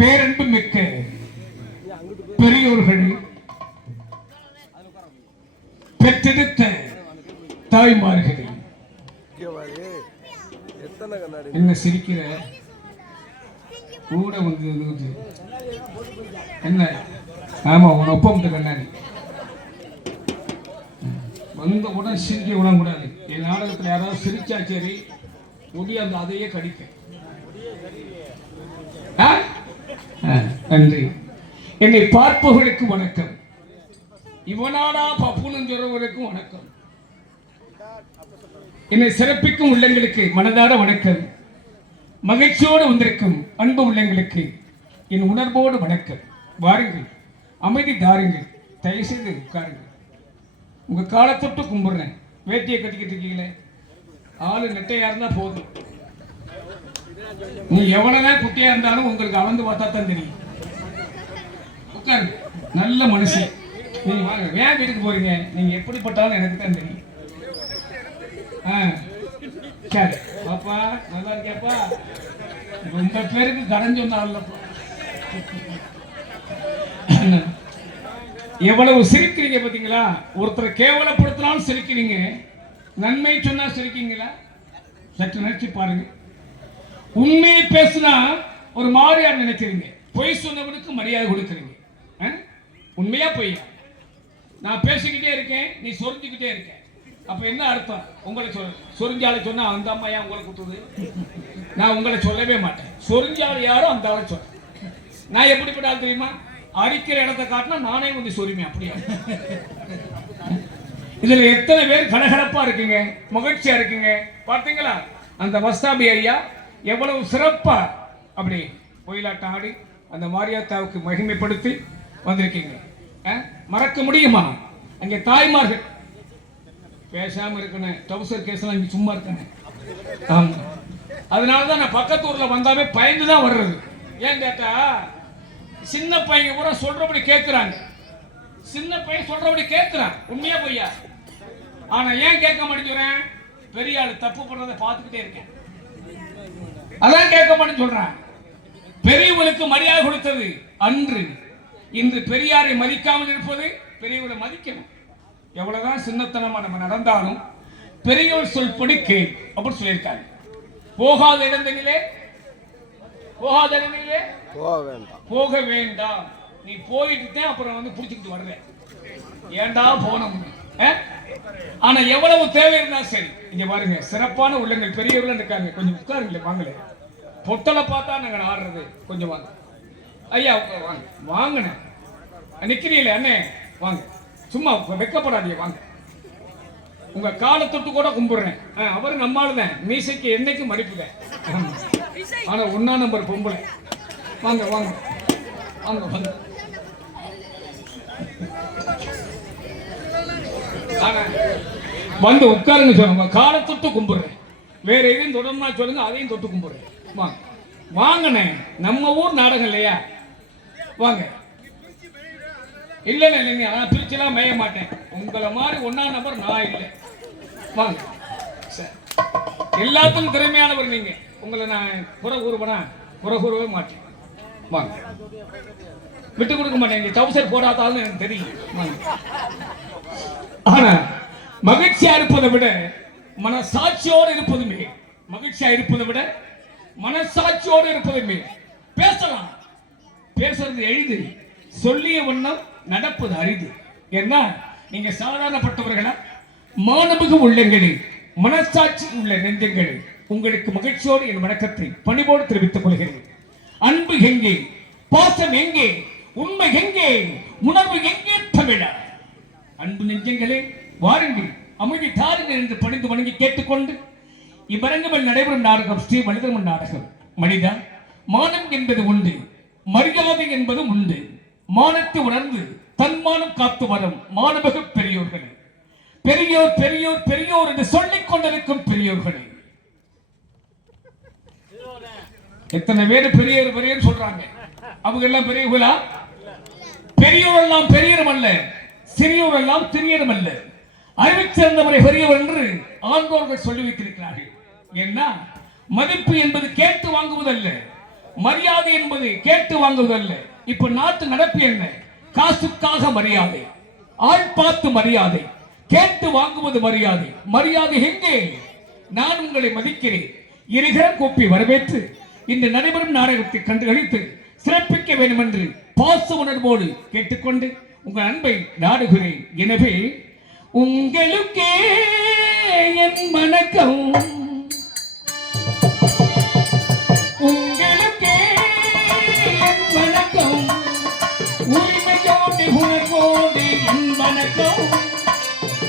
பேரன்பு மிக்க பெரியோர்கள், பெற்றெடுத்த தாய்மார்கள், என்ன சிரிக்கிற கூட வந்து என்ன? ஆமா, உன் ஒப்பம் கண்ணாடி வந்த உடனே சிரிக்க விடக்கூடாது. என் நாடகத்தில் யாராவது சிரிச்சா சரி முடியாது, அதையே கடிக்க. நன்றி. என்னை பார்ப்பவர்களுக்கு வணக்கம், இவனாடா பப்புன்னு சொல்றவர்களுக்கும் வணக்கம், என்னை சிறப்பிக்கும் உள்ளங்களுக்கு மனதார வணக்கம், மகிழ்ச்சியோடு வந்திருக்கும் அன்பு உள்ளங்களுக்கு என் உணர்வோடு வணக்கம். வாருங்கள், அமைதி தாருங்கள், தயவு செய்து உட்காருங்கள். உங்க காலை தொட்டு கும்பிடுறேன். வேட்டியை கட்டிக்கிட்டு இருக்கீங்களே, ஆளு நெட்டையா இருந்தா போதும். நீ எவ்வளவுதான் குட்டியா இருந்தாலும் உங்களுக்கு அளந்து பார்த்தா தான் தெரியும். உட்காரு, நல்ல மனுஷன். நீங்க வாங்க, ஏன் வீட்டுக்கு போறீங்க? நீங்க எப்படிப்பட்டாலும் எனக்கு தான் தெரியும். சரி பாப்பா, நல்லா இருக்கியாப்பா? ரொம்ப பேருக்கு கடன் சொன்னாலப்பா. எவ்வளவு சிரிக்கிறீங்க பாத்தீங்களா? ஒருத்தரை கேவலப்படுத்தினாலும் சிரிக்கிறீங்க, நன்மை சொன்னா சிரிக்கீங்களா? சற்று நினைச்சு பாருங்க. உண்மையை பேசினா ஒரு மாதிரியா நினைக்கிறீங்க, பொய் சொன்னவனுக்கு மரியாதை கொடுக்குறீங்க. உண்மையா பொய்? நான் பேசிக்கிட்டே இருக்கேன், நீ சொரிஞ்சுக்கிட்டே இருக்க, அப்ப என்ன அர்த்தம்? உங்களை சொரிஞ்சால சொன்னா அந்த அம்மா ஏன் உங்களை குத்துது? நான் உங்களை சொல்லவே மாட்டேன். சொரிஞ்சால யாரோ அந்த ஆளை சொல்ல. நான் எப்படிப்பட்ட ஆள் தெரியுமா? அடிக்கிற இடத்தை காட்டினா நானே வந்து சொரிமே. அப்படியா? இதுல எத்தனை பேர் கலகலப்பா இருக்குங்க, மகிழ்ச்சியா இருக்குங்க பார்த்தீங்களா? அந்த வஸ்தாபி ஐயா எவ்வளவு சிறப்பா அப்படி கோயிலாட்டம் ஆடி அந்த மாரியாத்தாவுக்கு மகிமைப்படுத்தி வந்திருக்கீங்க. மறக்க முடியுமா? அங்கே தாய்மார்கள் பேசாம இருக்கணும், டவுசர் கேஸ்லாம் இங்க சும்மா இருக்கணும். ஆமா, அதனாலதான் நான் பக்கத்து ஊர்ல வந்தாவே பயந்துதான் வர்றது. ஏன் கேட்டா, சின்ன பையன் கூட சொல்றபடி கேட்கிறாங்க. சின்ன பையன் சொல்றபடி கேட்கிறான், உண்மையா பொய்யா? ஆனா ஏன் கேட்க மாட்டேங்கிறேன்? பெரிய ஆளு தப்பு பண்றதை பார்த்துக்கிட்டே இருக்கேன், அதான் கேட்க மாட்டேன்னு சொல்றான். பெரியவர்களுக்கு மரியாதை கொடுத்தது அன்று. இன்று பெரியாரை மதிக்காமல் இருப்பது. பெரியவரை மதிக்கணும். எவ்வளவுதான் சின்னத்தனமா நம்ம நடந்தாலும் பெரியவர் சொல் படிக்க அப்படி சொல்லியிருக்காங்க. போகாத இடங்களிலே போக வேண்டாம். நீ போயிட்டு அப்புறம் வந்து புடிச்சுக்கிட்டு வர்ற, ஏண்டா போனோம். ஆனா எவ்வளவு தேவை இருந்தா சரி. இங்க பாருங்க, சிறப்பான உள்ளங்கள் பெரியவர்கள் இருக்காங்க. கொஞ்சம் உட்காருங்களே, வாங்கல. பொட்டலை பார்த்தா நாங்க ஆடுறது. கொஞ்சம் வாங்க ஐயா, வாங்க. வாங்கின நிக்கிறீங்களே அண்ணே, வாங்க. சும்மா வெக்கப்படாதீங்க, வாங்க. உங்க காலை தொட்டு கூட கும்பிடுறேன். அவரு நம்மாளுதான், மீசைக்கு என்னைக்கு மடிப்புதான். ஆனா 1ஆம் நம்பர் பொம்பளை. வாங்க வாங்க வாங்க வாங்க. வந்து உட்காருங்க சொல்லுங்க. காலை தொட்டு கும்பிடுறேன். வேற எதையும் தொடர்மா சொல்லுங்க, அதையும் தொட்டு கும்பிடுறேன். வாங்க வாங்கண்ணே, நம்ம ஊர் நாடகம் இல்லையா? வாங்க. இல்ல இல்லைங்க, நான் பிரிச்சுலாம் மேய மாட்டேன். உங்களை மாதிரி 1ஆம் நம்பர் நான் இல்லை. வாங்க. எல்லாத்துக்கும் திறமையானவர் நீங்க. உங்களை நான் குறை கூறவே மாட்டேன். வாங்க. விட்டு கொடுக்க மாட்டேன். டவுசர் போடாதாலும் எனக்கு தெரியும். வாங்க. ஆனா மகிழ்ச்சியா இருப்பதை விட மனசாட்சியோடு இருப்பதுமே, மகிழ்ச்சியா இருப்பதை விட மனசாட்சியோடு இருப்பதுமே. பேசலாம், பேசுறது எளிது, சொல்லிய வண்ணம் நடப்பது அரிது. ஏன்னா நீங்க சாதாரணப்பட்டவர்களா? மாணவிக உள்ளங்களில் மனசாட்சி உள்ள நெஞ்சங்களில் உங்களுக்கு மகிழ்ச்சியோடு என் வணக்கத்தை பணிவோடு தெரிவித்துக் கொள்கிறேன். அன்பு எங்கே, பாசம் எங்கே, உண்மை எங்கே, உணர்வு எங்கே தமிழ? அன்பு நெஞ்சங்களே, வாருங்கள், அமைதி தாருங்கள் என்று பணிந்து வணங்கி கேட்டுக்கொண்டு இவ்வரங்கமில் நடைபெறும் நாடகம் ஸ்ரீ மனிதர்மன் நாடகம். மனிதா, மானம் என்பது உண்டு, மரியாதை என்பதும் உண்டு. மானத்தை உணர்ந்து தன்மானம் காத்து வரும் மாணவக பெரியோர்களே, பெரியோர் பெரியோர் பெரியோர் என்று சொல்லிக் கொண்டிருக்கும் பெரியோர்களே. எத்தனை பேர் பெரியோர் பெரியோர் சொல்றாங்க. அவங்க எல்லாம் பெரியவர்களா? பெரியோர் எல்லாம் பெரியரும் அல்ல, சிறியோர் எல்லாம் சிறியரும் அல்ல. அறிவிச்சிருந்தவரை பெரியவர் என்று ஆண்டோர்கள் சொல்லி வைத்திருக்கிறார்கள். ஏன்னா மதிப்பு என்பது கேட்டு வாங்குவதல்ல, மரியாதை என்பது கேட்டு வாங்குவதல்ல. இப்ப நாட்டு நடப்பு என்ன? காசுக்காக மரியாதை, ஆள் பார்த்து மரியாதை, கேட்டு வாங்குவது மரியாதை. மரியாதை எங்கே? நான் உங்களை மதிக்கிறேன். இருகரம் கூப்பி வரவேற்று இந்த நடைபெறும் நாடகத்தை கண்டுகளித்து சிறப்பிக்க வேண்டும் என்று பாச உணர்வோடு கேட்டுக்கொண்டு உங்கள் அன்பை நாடுகிறேன். எனவே உங்களுக்கே என் வணக்கம், உங்களுக்கே என் வணக்கம், உரிமையோடு உணர்வோடு என் வணக்கம்,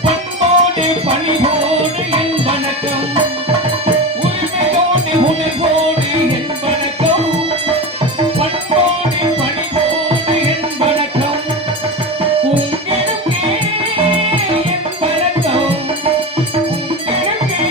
பண்போடு பணிவோடு என் வணக்கம், உரிமையோடு உணர்வோடு என் வணக்கம், பண்போடு பணிவோடு என் வணக்கம். உங்களுக்கே என் வணக்கம், உங்களுக்கே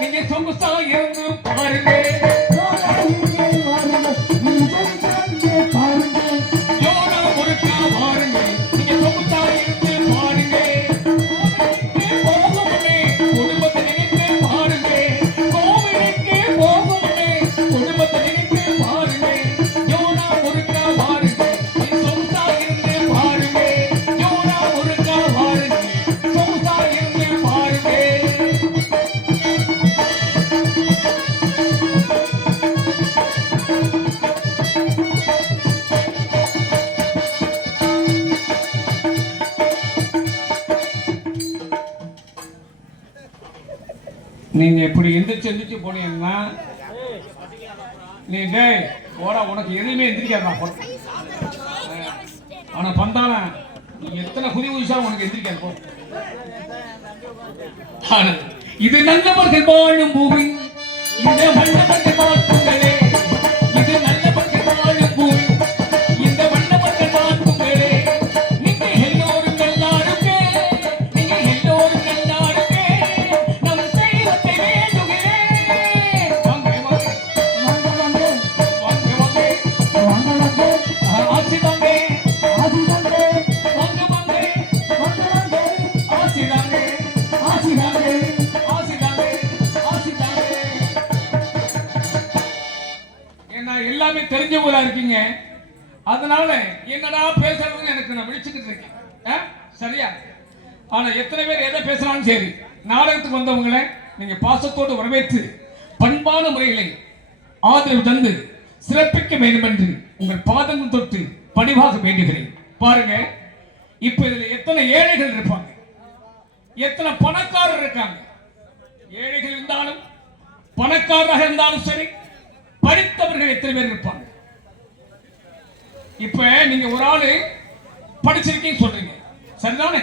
நீங்க சொகுசா இருந்து பாருங்க நீங்க இப்படி எந்திரிச்சு எந்திரிச்சு போனீங்கன்னா நீ டேய் போடா உனக்கு எதுவுமே எந்திரிக்காதா ஆனா பந்தான நீ எத்தனை குதி குதிச்சா உனக்கு எந்திரிக்காது போ இது நல்லவர்கள் வாழும் பூமி இந்த நல்லவர்கள் வாழ்த்துங்களே இது நல்லவர்கள் வாழும் பூமி இந்த வண்ணவர்கள் வாழ்த்துங்களே நீங்க எல்லோரும் நல்லாருக்கே நீங்க எல்லோரும் நல்லாருக்கே நம் தெய்வத்தை வேண்டுகிறேன் வாங்க வாங்க வாங்க வாங்க வாங்க ஆசி வாங்க ஆசி வாங்க வாங்க வாங்க வாங்க வாங்க ஆசி வாங்க ஆசி வாங்க ஆசி வாங்க ஆசி வாங்க ஏன்னா எல்லாமே தெரிஞ்சவங்களா இருக்கீங்க அதனால என்னடா பேசுறதுன்னு எனக்கு நான் விழிச்சுக்கிட்டு இருக்கேன் சரியா ஆனா எத்தனை பேர் எதை பேசுறாலும் சரி நாடகத்துக்கு வந்தவங்களை நீங்க பாசத்தோடு வரவேற்று பண்பான முறைகளை ஆதரவு தந்து சிறப்பிக்க வேண்டும் என்று உங்கள் பாதங்கள் தொட்டு பணிவாக வேண்டுகிறேன் பாருங்க இப்ப இதுல எத்தனை ஏழைகள் இருப்பாங்க எத்தனை பணக்காரர் இருக்காங்க ஏழைகள் இருந்தாலும் பணக்காரராக இருந்தாலும் சரி படித்தவர்கள் எத்தனை பேர் இருப்பாங்க இப்ப நீங்க ஒரு ஆளு படிச்சிருக்கீங்க சொல்றீங்க சரிதானே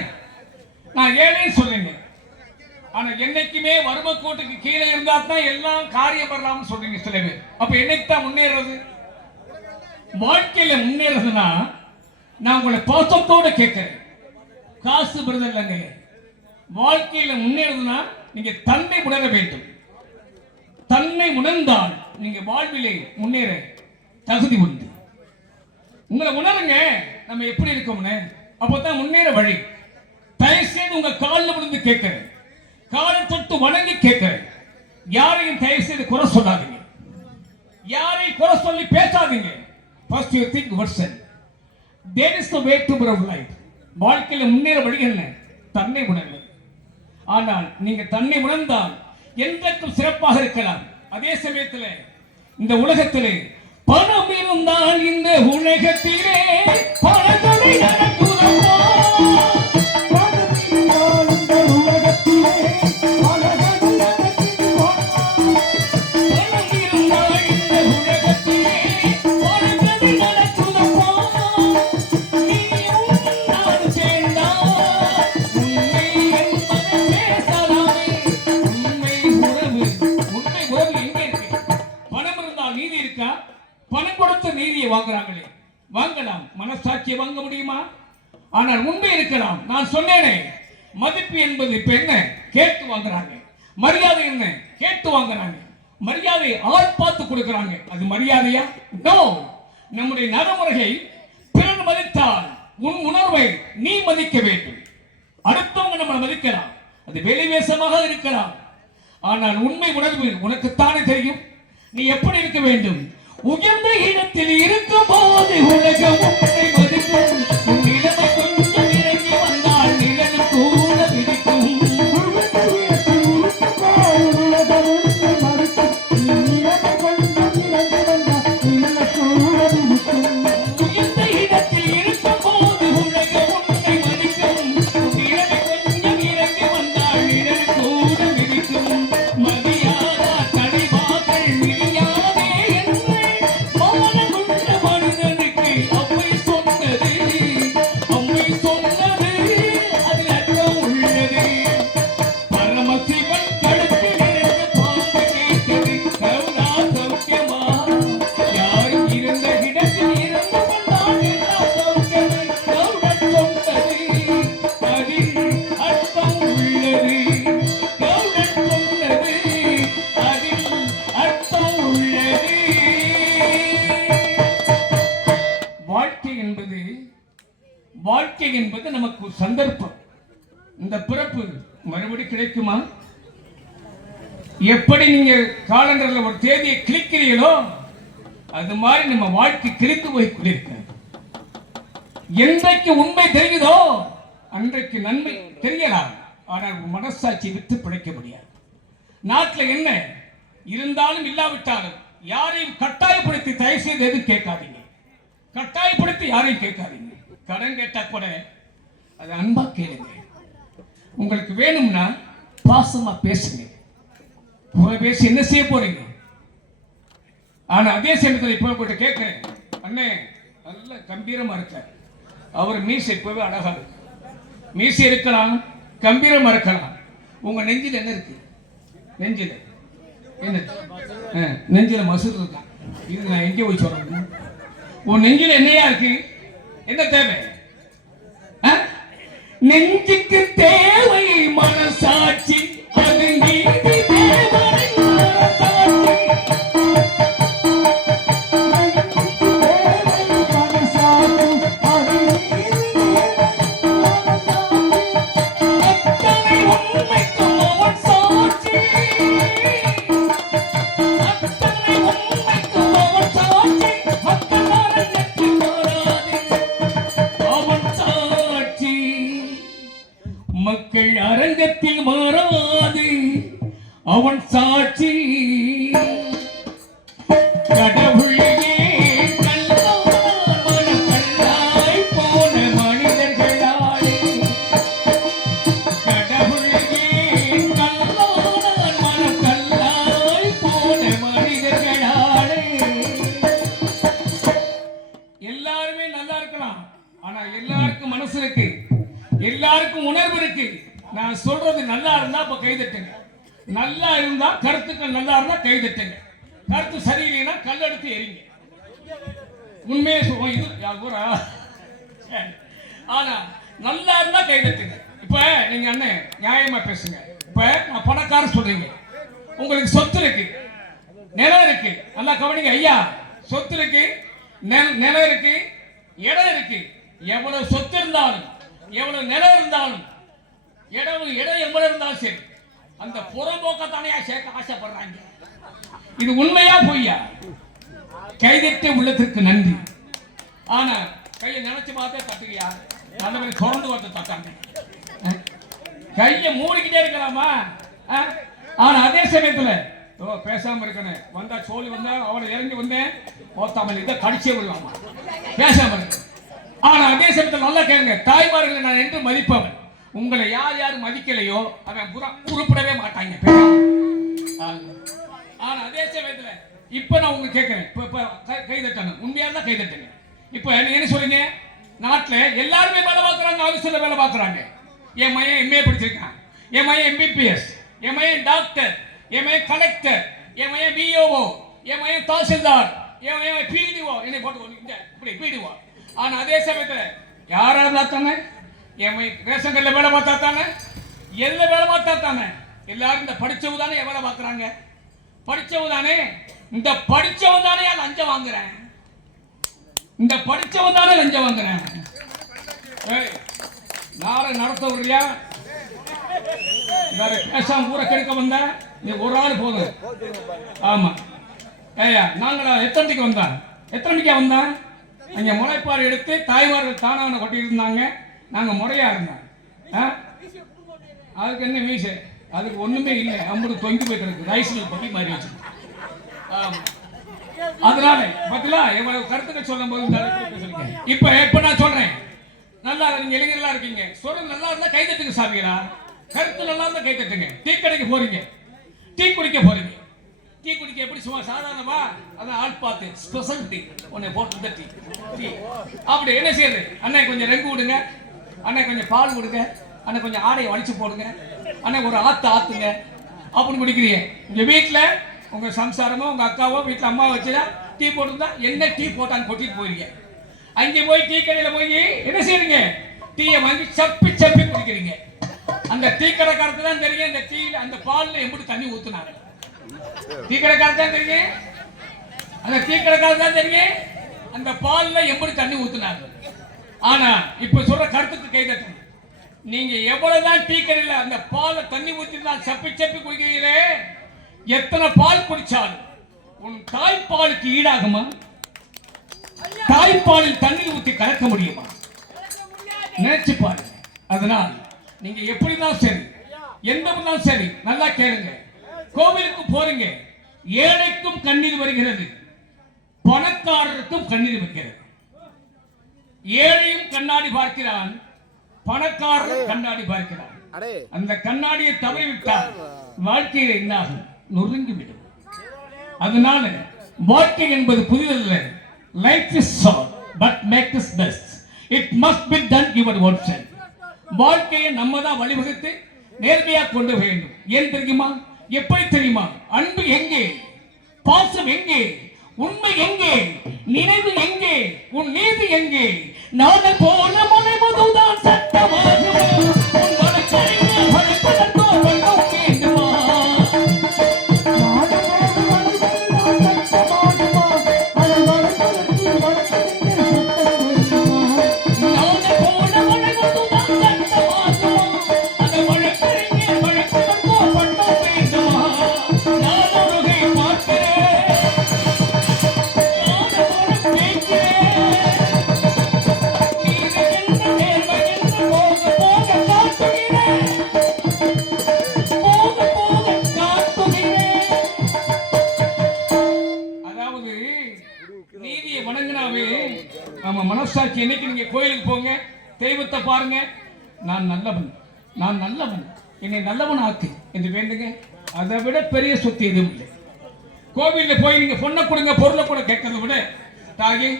நான் ஏழைன்னு சொல்றீங்க ஆனா என்னைக்குமே வறுமை கோட்டுக்கு கீழே இருந்தா தான் எல்லாம் காரியம் வரலாம்னு சொல்றீங்க சில பேர் அப்ப என்னைக்கு தான் முன்னேறது வாழ்க்கையில முன்னேறதுன்னா நான் உங்களை பாசத்தோட கேட்கிறேன் காசு பெறுதல் இல்லைங்க வாழ்க்கையில முன்னேறதுன்னா நீங்க தன்னை உணர வேண்டும் தன்னை உணர்ந்தால் நீங்க வாழ்விலே முன்னேற தகுதி உண்டு உங்களை உணருங்க நம்ம எப்படி இருக்கோம்னு அப்பதான் முன்னேற வழி தயவு செய்து உங்க காலில் விழுந்து கேட்கிறேன் காலை தொட்டு வணங்கி கேட்கிறேன் யாரையும் தயவு செய்து குறை சொல்லாதீங்க யாரையும் குறை சொல்லி பேசாதீங்க first you think yourself there is the way to live life வாழ்க்கையில முன்னேற வழி என்ன தன்னை உணர்வு ஆனால் நீங்க தன்னை உணர்ந்தால் என்றைக்கும் சிறப்பாக இருக்கலாம் அதே சமயத்தில் இந்த உலகத்திலே பணம் இருந்தால் இந்த உலகத்திலே பணத்தை நடக்குதம்மா பணம் கொடுத்த நீதியை வாங்குறாங்களே வாங்கலாம் மனசாட்சியை வாங்க முடியுமா ஆனால் உண்மை இருக்கலாம் நான் சொன்னேனே மதிப்பு என்பது இப்ப என்ன கேட்டு வாங்குறாங்க மரியாதை என்ன கேட்டு வாங்குறாங்க மரியாதை ஆள் பார்த்து கொடுக்கிறாங்க அது மரியாதையா நோ நம்முடைய நடைமுறையை பிறர் மதித்தால் உன் உணர்வை நீ மதிக்க வேண்டும் அடுத்தவங்க நம்ம மதிக்கலாம் அது வெளிவேசமாக இருக்கலாம் ஆனால் உண்மை உணர்வு உனக்குத்தானே தெரியும் நீ எப்படி இருக்க வேண்டும் உயர்ந்த இடத்தில் இருக்கும் போது உலகம் உன்னை மதிக்கும் உன் நிலைமை கொஞ்சம் இறங்கி வந்தால் நிழல் கூட விதிக்கும் உயர்ந்த இடத்தில் இருக்கும் போது உலகம் உன்னை மதிக்கும் உன் நிலைமை கொஞ்சம் இறங்கி வந்தால் நிழல் கூட விதிக்கும் மதியாதா தலைவாக்கள் மிதியாதே என்று மனுதனுக்கு அவை என்பது நமக்கு ஒரு சந்தர்ப்பம். இந்த பிறப்பு மறுபடி கிடைக்குமா? எப்படி நீங்க காலண்டர்ல ஒரு தேதியை கிளிக்கிறீங்களோ அது மாதிரி நம்ம வாழ்க்கை கிழித்து போய் கொண்டிருக்க. என்றைக்கு உண்மை தெரியுதோ அன்றைக்கு நன்மை தெரியலாம். ஆனால் மனசாட்சி விட்டு பிழைக்க முடியாது. நாட்டில் என்ன இருந்தாலும் இல்லாவிட்டாலும் யாரையும் கட்டாயப்படுத்தி தயவு செய்து எதுவும் கேட்காதீங்க. கட்டாயப்படுத்தி யாரையும் கேட்காதீங்க. கடன் கேட்டா கூட அது அன்பா கேளுங்க. உங்களுக்கு வேணும்னா பாசமா பேசுங்க. பேசி என்ன செய்ய போறீங்க? ஆனா அதே சமயத்தில் இப்ப கூட கேட்கிறேன், அண்ணே நல்ல கம்பீரமா இருக்கார், அவர் மீசை இப்பவே அழகா இருக்கு. மீசை இருக்கலாம், கம்பீரமா இருக்கலாம். உங்க நெஞ்சில் என்ன இருக்கு? நெஞ்சில என்ன? நெஞ்சில மசூர் இருக்கா? இது நான் எங்கே போய் சொல்றேன்? உன் நெஞ்சில என்னையா இருக்கு? என்ன தேவை? நெஞ்சுக்கு தேவை மனசாட்சி. அது நீதி தேவை. மக்கள் அரங்கத்தில் மாறாது அவன் சாட்சி. கடவுளே கல்லாய் போன மனிதர்களாலே, கடவுளே கல்லாய் போன மனிதர்களாலே. எல்லாருமே நல்லா இருக்கலாம், ஆனா எல்லாருக்கும் மனசு இருக்கு, எல்லாருக்கும் உணர்வு இருக்கு. நான் சொல்றது நல்லா இருந்தா இப்ப கைதட்டுங்க. நல்லா இருந்தா கருத்துக்கள் நல்லா இருந்தா கைதட்டுங்க. கருத்து சரியில்லைன்னா கல்லெடுத்து எறிங்க. உண்மையே சொல்லுவோம் இது. ஆனா நல்லா இருந்தா கைதட்டுங்க. இப்ப நீங்க அண்ணன் நியாயமா பேசுங்க. இப்ப நான் பணக்காரர் சொல்றீங்க, உங்களுக்கு சொத்து இருக்கு, நிலம் இருக்கு. நல்லா கவனிங்க ஐயா. சொத்து இருக்கு, நிலம் இருக்கு, இடம் இருக்கு. எவ்வளவு சொத்து இருந்தாலும் எவ்வளவு நிலம் இருந்தாலும் இடம் எவ்வளவு இருந்தாலும் சரி, அந்த புறம்போக்கத்தானே சேர்க்க ஆசைப்படுறாங்க. இது உண்மையா பொய்யா? கைதட்ட உள்ளத்திற்கு நன்றி. ஆனா கையை நினைச்சு பார்த்தே தட்டுக்கையா? நல்ல மாதிரி தொடர்ந்து பார்த்து தட்டாங்க. கையை மூடிக்கிட்டே இருக்கலாமா? ஆனா அதே சமயத்துல பேசாம இருக்கணும். வந்தா சோழி வந்தா அவளை இறங்கி வந்தேன் ஓத்தாமல் இதை கடிச்சே விடலாமா? பேசாம இருக்க. ஆனா அதே சமயத்தில் நல்லா கேளுங்க. தாய்மார்களை நான் என்று மதிப்பவன். உங்களை யார் யார் மதிக்கலையோ அவன் உருப்படவே மாட்டாங்க. ஆனா அதே சமயத்துல இப்ப நான் உங்களுக்கு கேட்கிறேன், கை தட்டணும். உண்மையா தான் கை தட்டுங்க. இப்ப நீங்க என்ன சொல்றீங்க? நாட்டுல எல்லாருமே வேலை பார்க்கறாங்க, ஆபீஸ்ல வேலை பார்க்கறாங்க. என் மையன் எம்ஏ படிச்சிருக்கான், என் மையன் எம்பிபிஎஸ், என் மையன் டாக்டர், என் மையன் கலெக்டர், என் மையன் பிஓஓ, என் மையன் தாசில்தார், என் மையன் பிடிஓ. என்னை போட்டு இப்படி பிடிஓ. ஆனா அதே சமயத்துல யாரா பார்த்தானே ரேஷன் கடையில் வேலை பார்த்தா தானே, எதுல வேலை பார்த்தா தானே, எல்லாரும் இந்த படிச்சவு தானே வேலை பார்க்கறாங்க. படிச்சவு தானே, இந்த படிச்சவு தானே லஞ்சம் வாங்குறேன், இந்த படிச்சவு தானே லஞ்சம் வாங்குறேன். நாளை நடத்த விடுறியா? பேசாம ஊரை கெடுக்க வந்த நீ ஒரு ஆள் போதும். ஆமா ஏயா நாங்களா எத்தனை மணிக்கு வந்தோம்? எத்தனை மணிக்கா வந்தோம்? அங்கே முளைப்பாடு எடுத்து தாய்மார்கள் தானான கொட்டி இருந்தாங்க. நாங்கள் முறையா இருந்தோம். அதுக்கு என்ன மீசை? அதுக்கு ஒண்ணுமே இல்லை. அம்பது தொங்கி போய் கிடக்கு. ரைஸ்ல பட்டி மாறி வச்சு. அதனால பத்திலா எவ்வளவு கருத்துக்கள் சொல்லும் போது இப்ப நான் சொல்றேன், நல்லா நீங்க இளைஞர்களா இருக்கீங்க, சொல்றது நல்லா இருந்தா கை தட்டுங்க சாமிகளா. கருத்து நல்லா இருந்தா கை தட்டுங்க. டீ கடைக்கு போறீங்க, டீ குடிக்க போறீங்க. டீ குடிக்க எப்படி சும்மா சாதாரணமா? அதான் ஆள் பார்த்து ஸ்பெஷல் டீ உன்னை போட்டு டீ டீ அப்படி என்ன செய்யுது? அண்ணன் கொஞ்சம் ரெங்கு விடுங்க, அண்ணன் கொஞ்சம் பால் கொடுங்க, அண்ணன் கொஞ்சம் ஆடையை வலிச்சு போடுங்க, அண்ணன் ஒரு ஆத்துங்க அப்படின்னு குடிக்கிறீங்க. உங்க வீட்டுல உங்க சம்சாரமோ உங்க அக்காவோ வீட்டுல அம்மா வச்சுதான் டீ போட்டுருந்தா என்ன டீ போட்டான்னு கொட்டிட்டு போயிருங்க. அங்கே போய் டீ கடையில போய் என்ன செய்யறீங்க? டீயை வாங்கி சப்பி சப்பி குடிக்கிறீங்க. அந்த டீ கடைக்காரத்து தான் தெரியும் இந்த டீ அந்த பால்ல எப்படி தண்ணி ஊத்துனாங்க. டீ கடைக்காரத்து தான் தெரியும், அந்த டீ கடைக்காரத்து தான் தெரியும் அந்த பால்ல எப்படி தண்ணி ஊத்துனாங்க. ஆனா இப்ப சொல்ற கருத்துக்கு கைதட்டணும். நீங்க எவ்வளவுதான் டீ கடையில அந்த பாலை தண்ணி ஊற்றி தான் சப்பி சப்பி குடிக்கிறீங்களே, எத்தனை பால் குடிச்சாலும் உன் தாய்ப்பாலுக்கு ஈடாகுமா? தாய்ப்பாலில் தண்ணீர் ஊற்றி கலக்க முடியுமா? நினைச்சு பாருங்க. அதனால் நீங்க எப்படிதான் சரி, எந்த சரி, நல்லா கேளுங்க. கோவிலுக்கு போறீங்க, ஏழைக்கும் கண்ணீர் வருகிறது, பணக்காரருக்கும் கண்ணீர் வருகிறது. ஏழையும் கண்ணாடி பார்க்கிறான், பணக்காரரும் கண்ணாடி பார்க்கிறான். அந்த கண்ணாடியை தவறிவிட்டால் வாழ்க்கையில் என்னாகும்? நொறுங்கிவிடும். அதனால வாழ்க்கை என்பது புதிதல்ல. Life is short but make is best. It must be done your own self. வாழ்க்கையை நம்ம தான் வழிவகுத்து நேர்மையாக கொண்டு வேண்டும். ஏன் தெரியுமா? எப்படி தெரியுமா? அன்பு எங்கே? பாசம் எங்கே? உண்மை எங்கே? நினைவு எங்கே? உன் நீதி எங்கே? நாதல் போல மலை முதுதான் சட்டமாகும். உன் வழக்கறிஞர் வழக்கதற்கோ வண்ணம் வேண்டுமா? மனசாட்சி என்னைக்கு நீங்க கோயிலுக்கு போங்க, தெய்வத்தை பாருங்க, நான் நல்லவன், நான் நல்லவன், என்னை நல்லவன் ஆக்கு என்று வேண்டுங்க. அதை விட பெரிய சொத்து எதுவும் இல்லை. கோவிலில் போய் நீங்க பொண்ணை கொடுங்க, பொருளை கூட கேட்கறத விட தாயே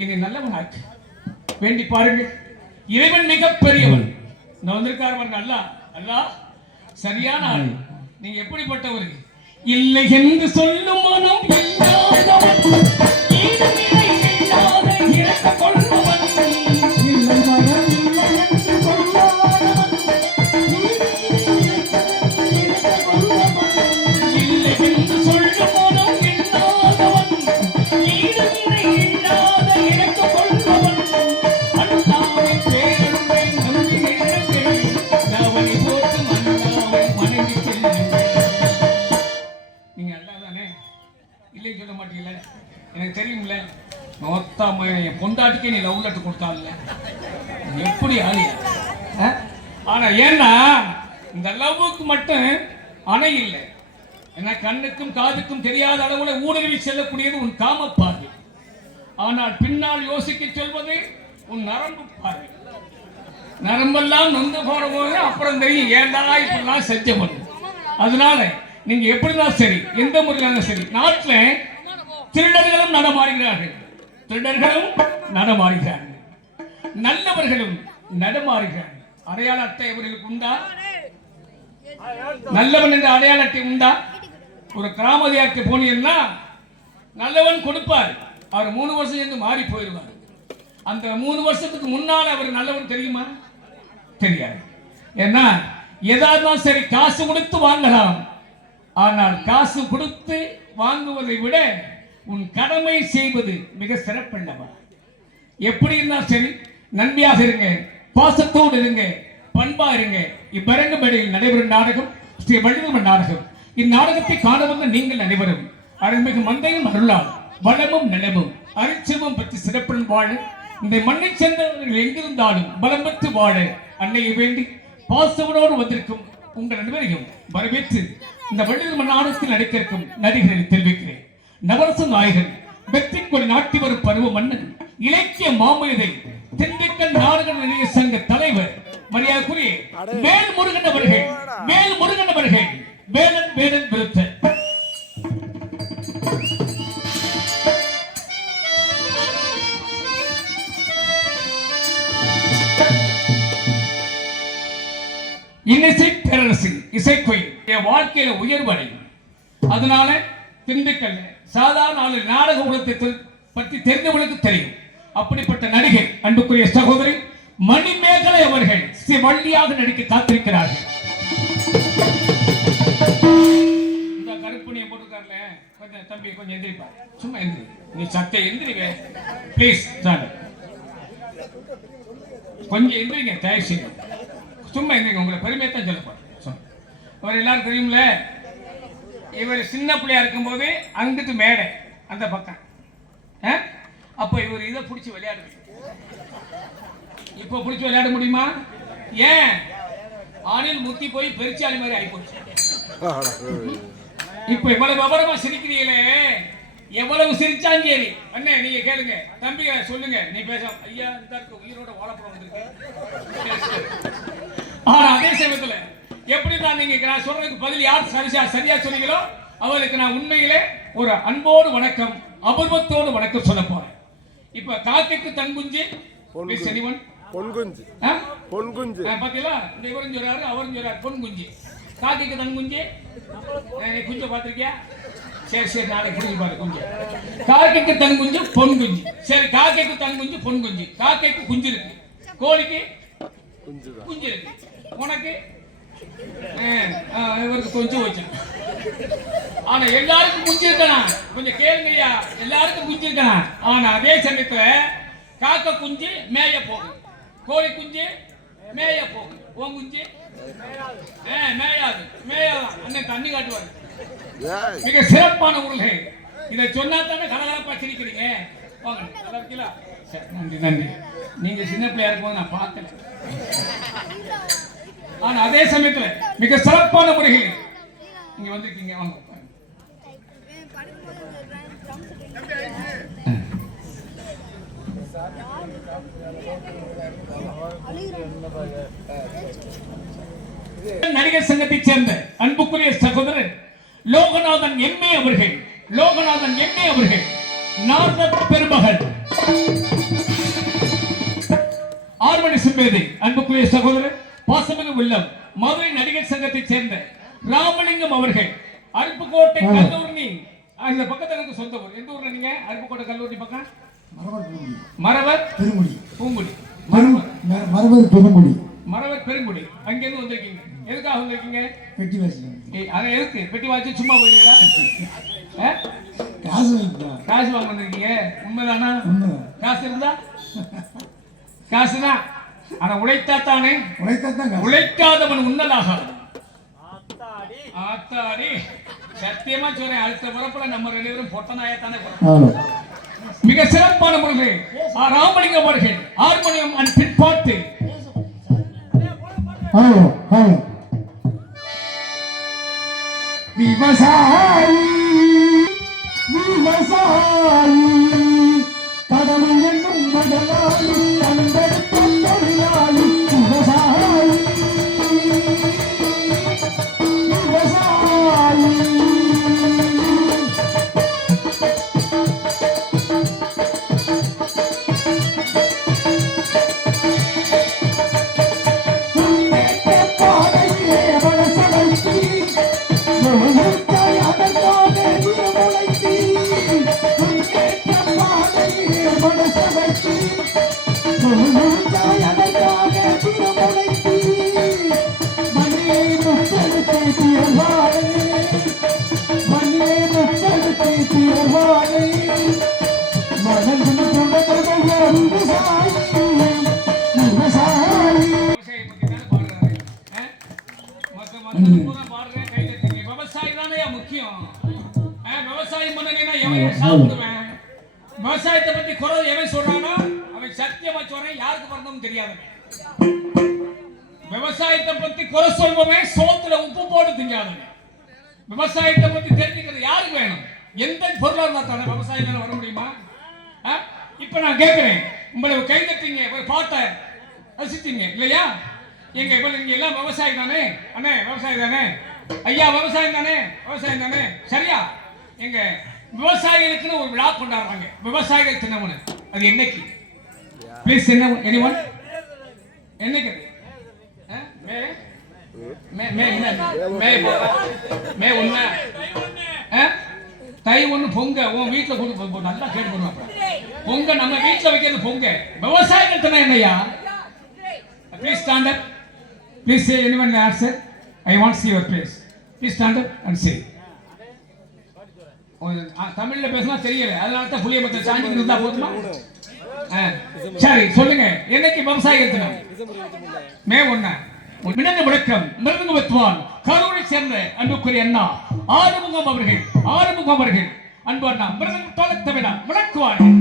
என்னை நல்லவன் ஆக்கு வேண்டி பாருங்க. இறைவன் மிக பெரியவன். நான் வந்திருக்காரு அல்லா, அல்லா சரியான ஆள். நீங்க எப்படிப்பட்டவர்? இல்லை என்று சொல்லும் மனம் எனக்கு தெரியும்ல. மொத்தமா என் பொண்டாட்டிக்கே நீ லவ் லெட்டர் கொடுத்தால எப்படி ஆளு? ஆனா ஏன்னா இந்த லவ்வுக்கு மட்டும் அணை இல்லை. ஏன்னா கண்ணுக்கும் காதுக்கும் தெரியாத அளவுல ஊடுருவி செல்லக்கூடியது உன் காம பார்வை. ஆனால் பின்னால் யோசிக்க சொல்வது உன் நரம்பு பார்வை. நரம்பெல்லாம் நொந்து போற போது அப்புறம் தெரியும் ஏண்டா இப்பெல்லாம் செஞ்ச பண்ணு. அதனால நீங்க எப்படிதான் சரி, எந்த முறையிலும் சரி, நாட்டில் திருடர்களும் நடமாறுகிறார்கள், திருடர்களும் நடமாறுகிறார்கள், நல்லவர்களும் நடமாறுகிறார்கள். அடையாள அட்டை அவர்களுக்கு உண்டா? நல்லவன் என்ற அடையாள அட்டை உண்டா? ஒரு கிராமதியாருக்கு போனீங்கன்னா நல்லவன் கொடுப்பார், அவர் 3 வருஷம் இருந்து மாறி போயிடுவார். அந்த 3 வருஷத்துக்கு முன்னால் அவர் நல்லவன் தெரியுமா? தெரியாது. ஏன்னா எதாவது சரி காசு கொடுத்து வாங்கலாம், ஆனால் காசு கொடுத்து வாங்குவதை விட உன் கடமை செய்வது மிக சிறப்பல்லவா? எப்படி இருந்தால் சரி, நன்மையாக இருங்க, பாசத்தோடு இருங்க, பண்பா இருங்க. இப்பரங்கமேடையில் நடைபெறும் நாடகம் ஸ்ரீ வள்ளியம்மன் நாடகம். இந்நாடகத்தை காண வந்த நீங்கள் அனைவரும் அருள்மிகு மந்தையும் அருளால் வளமும் நலமும் அரிச்சமும் பற்றி சிறப்புடன் வாழ, இந்த மண்ணை சேர்ந்தவர்கள் எங்கிருந்தாலும் பலம் பெற்று வாழ அன்னையை வேண்டி பாசவனோடு வந்திருக்கும் உங்கள் அனைவரையும் வரவேற்று இந்த வள்ளியம்மன் நாடகத்தில் நடிக்கும் நடிகர்களை தெரிவிக்கிறேன். நவரச நாயகன், வெற்றி கொடி நாட்டி வரும் பருவ மன்னன், இலக்கிய மாமனிதை, திண்டுக்கல் நாடக நிலைய சங்க தலைவர் மரியாதைக்குரிய வேல் முருகன் அவர்கள், வேல் முருகன் அவர்கள், வேலன் வேலன் விருத்தர். இன்னிசை பேரரசு இசைக்கோயில் என் வாழ்க்கையில உயர்வடையும். அதனால திண்டுக்கல் சாதாரண நாடக உலகத்தை பற்றி தெரிந்தவர்களுக்கு தெரியும். அப்படிப்பட்ட நடிகை அன்புக்குரிய சகோதரி மணிமேகலை அவர்கள் ஸ்ரீ வள்ளியாக நடிக்க காத்திருக்கிறார்கள். இந்த கருப்பணியை போட்டுக்காரல கொஞ்சம் தம்பி கொஞ்சம் எந்திரிப்பா, சும்மா எந்திரி, நீ சட்டை எந்திரிங்க ப்ளீஸ். கொஞ்சம் எந்திரிங்க தயவு செய்து. சும்மா எந்திரிங்க, உங்களை பெருமையை தான் சொல்ல போறேன். இவர் எல்லாரும் தெரியும்ல, இவர் சின்ன பிள்ளையா இருக்கும்போது அங்கிட்டு மேடை அந்த பக்கம், அப்ப இவர் இதை பிடிச்சி விளையாடுது. இப்ப பிடிச்சி விளையாட முடியுமா? ஏன்? ஆணில் முத்தி போய் பெருச்சாலி மாதிரி ஆயிப்போச்சு. இப்ப இவ்வளவு விவரமா சிரிக்கிறீங்களே, எவ்வளவு சிரிச்சாலும் சரி அண்ணே நீங்க கேளுங்க, தம்பிங்க சொல்லுங்க, நீ பேச ஐயா இந்த உயிரோட வாழைப்பழம் வந்திருக்கு. ஆனா அதே சமயத்துல எப்படி தான் நீங்க நான் சொல்றதுக்கு பதில் யார் சரியா சொன்னீங்களோ அவளுக்கு நான் உண்மையிலே ஒரு அன்போடு வணக்கம், அபூர்வத்தோடு வணக்கம் சொல்ல போறேன். இப்ப காக்கைக்கு தன் குஞ்சு பொன் குஞ்சு பாத்தீங்களா? இந்த இவரும் சொல்றாரு அவரும் சொல்றாரு பொன் குஞ்சு. காக்கைக்கு தன் குஞ்சு குஞ்ச பாத்திருக்கியா? சரி சரி நாளைக்கு புரிஞ்சு பாரு குஞ்சு. காக்கைக்கு தன் குஞ்சு பொன் குஞ்சு. சரி காக்கைக்கு தன் குஞ்சு பொன் குஞ்சு. காக்கைக்கு குஞ்சு இருக்கு, கோழிக்கு குஞ்சு இருக்கு, உனக்கு இவருக்கு கொஞ்சம் வச்சு. ஆனா எல்லாருக்கும் குஞ்சு இருக்கலாம். கொஞ்சம் கேளுங்கய்யா, எல்லாருக்கும் குஞ்சு இருக்கலாம். ஆனா அதே சமயத்துல காக்கை குஞ்சு மேய போகும், கோழி குஞ்சு மேய போகும், உன் குஞ்சு மேயாது. மேயாதான் அண்ணன் தண்ணி காட்டுவாரு. மிக சிறப்பான உருளை. இதை சொன்னா தானே கலகலப்பா சிரிக்கிறீங்க. வாங்க நல்லா இருக்கீங்களா? நன்றி நன்றி. நீங்க சின்ன பிள்ளையா இருக்கும்போது நான் பார்த்தேன். ஆனா அதே சமயத்துல மிக சிறப்பான முறையில் நீங்க வந்திருக்கீங்க. வாங்க நடிகர் சங்கத்தைச் சேர்ந்த அன்புக்குரிய சகோதரர் லோகநாதன் எம்ஏ அவர்கள், லோகநாதன் எம்ஏ அவர்கள் நாரத பெருமகன் ஆர்மணி சிம்பேதி. அன்புக்குரிய சகோதரர் பாசமிகு உள்ளம் மதுரை நடிகர் சங்கத்தைச் சேர்ந்த ராமலிங்கம் அவர்கள் அருப்புக்கோட்டை கல்லூரி. அந்த பக்கத்துல எனக்கு சொந்த ஊர். எந்த ஊர்ல நீங்க? அருப்புக்கோட்டை கல்லூரி பக்கம் மரவர் பெருங்குடி. பூங்குடி மரவர் பெருங்குடி. மரவர் பெருங்குடி. அங்க இருந்து வந்திருக்கீங்க. எதுக்காக வந்திருக்கீங்க? பெட்டி வாசி. அதான் எதுக்கு பெட்டி வாசி? சும்மா போயிருக்கீங்களா? காசு வாங்க வந்திருக்கீங்க. உண்மைதானா? காசு இருந்தா காசுதான். ஆனா உழைத்தாத்தானே. உழைக்காதவன் உன்னதாக. ஆத்தாடி சத்தியமா சொல்றேன், அடுத்த வரப்புல நம்ம ரெண்டு பேரும் பொட்டனாயத்தானே. மிக சிறப்பான முறையில் ராமலிங்கம் அவர்கள் ஹார்மோனியம் அண்ட் பின்பாட்டு. விவசாயி விவசாயி கடவுள் என்னும் மடலாளி அன்பெடுத்த தொழிலாளி விவசாயி விவசாயி. விவசாயத்தை பத்தி குறை எவன் சொல்றானோ அவன் சத்தியமா சொல்றேன், யாருக்கு பிறந்தோம் தெரியாது. விவசாயத்தை பத்தி குறை சொல்பவன் சோத்துல உப்பு போட்டு திங்காதவன். விவசாயத்தை பத்தி தெரிஞ்சுக்கிறது யாருக்கு வேணும்? எந்த பொருளா இருந்தா தானே விவசாயிகள் வர முடியுமா? இப்ப நான் கேட்கிறேன், உங்களை கை தட்டிங்க, ஒரு பாட்டை ரசித்தீங்க இல்லையா? எங்க இங்க எல்லாம் விவசாயி தானே அண்ணே? விவசாயி தானே ஐயா? விவசாயம் தானே? விவசாயம் தானே? சரியா? எங்க விவசாயிகளுக்குன்னு ஒரு விழா கொண்டாடுறாங்க, விவசாயிகள் தினம்னு. அது என்னைக்கு? ப்ளீஸ் எனிவன் என்னைக்கு? தை ஒண்ணு பொங்க உன் வீட்டுல கொண்டு நல்லா கேட்டு பண்ணுவாங்க. பொங்க நம்ம வீட்டுல வைக்கிறது பொங்க. விவசாயிகள் தினம் என்னையா? Please stand up. Please say anyone answer. I want see your place. Please stand up and say. தமிழ்ல பேசினா தெரியல, அதனால தான் புளிய மத்த சாஞ்சி இருந்தா போதுமா? சரி சொல்லுங்க, என்னைக்கு விவசாய தினம்? மே 1. மின்னணு முழக்கம் மிருதங்க வித்வான் கரூரை சேர்ந்த அன்புக்குரிய அண்ணா ஆறுமுகம் அவர்கள் அன்பு அண்ணா மிருதங்க தோலத்த விழா முழக்குவார்கள்.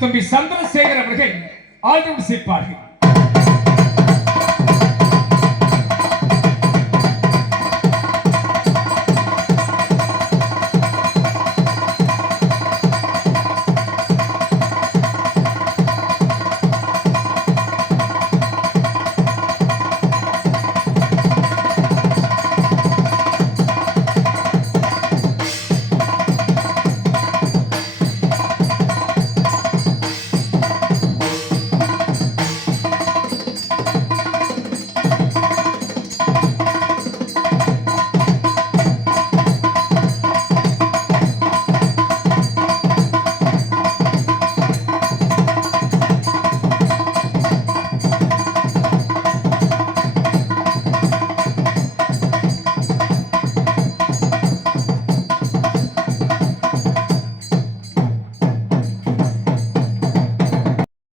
தம்பி சந்திரசேகர் அவர்கள் ஆழ்ந்து சேர்ப்பார்கள்.